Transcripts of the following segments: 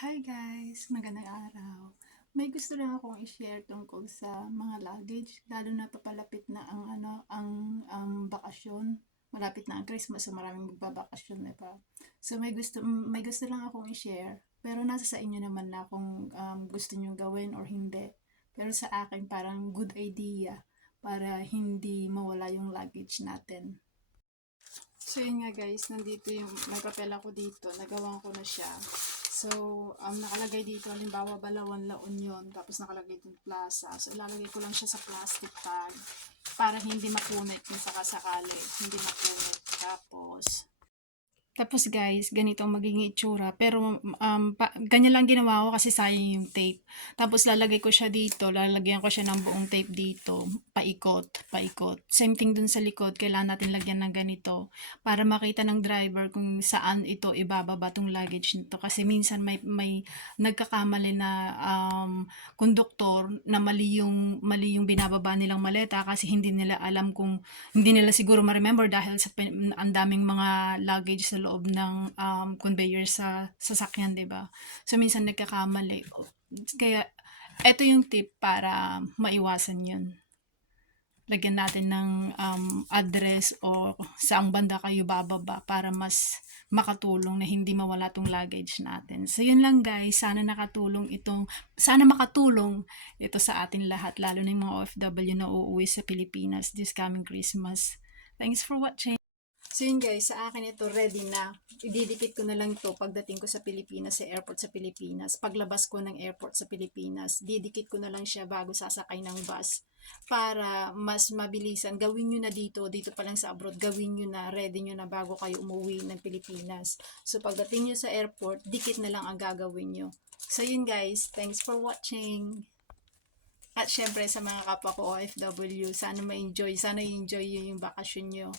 Hi guys! Magandang araw. May gusto lang akong i-share tungkol sa mga luggage, lalo na papalapit na ang bakasyon. Malapit na ang Christmas, so maraming magbabakasyon, di ba? So may gusto lang akong i-share, pero nasa sa inyo naman na kung gusto niyo gawin or hindi. Pero sa akin parang good idea para hindi mawala yung luggage natin. So yun nga guys, nandito yung may papel ako dito, nagawa ko na siya. So, nakalagay dito, halimbawa Balawan La Union, tapos nakalagay din Plaza. So, ilalagay ko lang siya sa plastic bag para hindi mapunit kung sakasakali, hindi mapunit. Tapos guys, ganito ang magiging itsura. Pero ganyan lang ginawa ko kasi sayang yung tape. Tapos lalagay ko siya dito, lalagyan ko siya ng buong tape dito, paikot, paikot. Same thing dun sa likod, kailangan natin lagyan ng ganito para makita ng driver kung saan ito ibababa tong luggage nito. Kasi minsan may nagkakamali na konduktor na mali yung binababa nilang maleta kasi hindi nila alam kung hindi nila siguro ma-remember dahil sa ang daming mga luggage sa loob ng conveyor sa sasakyan, 'di ba? So minsan nagkakamali. Kaya eto yung tip para maiwasan 'yun. Lagyan natin ng address o saang banda kayo bababa para mas makatulong na hindi mawala tong luggage natin. So yun lang guys, sana makatulong ito sa atin lahat, lalo na yung mga OFW na uuwi sa Pilipinas this coming Christmas. Thanks for watching. So yun guys, sa akin ito ready na. Ididikit ko na lang ito pagdating ko sa Pilipinas, sa airport sa Pilipinas. Paglabas ko ng airport sa Pilipinas, didikit ko na lang siya bago sasakay ng bus. Para mas mabilisan, gawin nyo na dito pa lang sa abroad, gawin nyo na, ready nyo na bago kayo umuwi ng Pilipinas. So pagdating nyo sa airport, dikit na lang ang gagawin nyo. So yun guys, thanks for watching. At syempre sa mga kapwa ko OFW, sana i-enjoy yung bakasyon nyo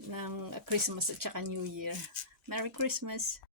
ng Christmas at saka New Year. Merry Christmas!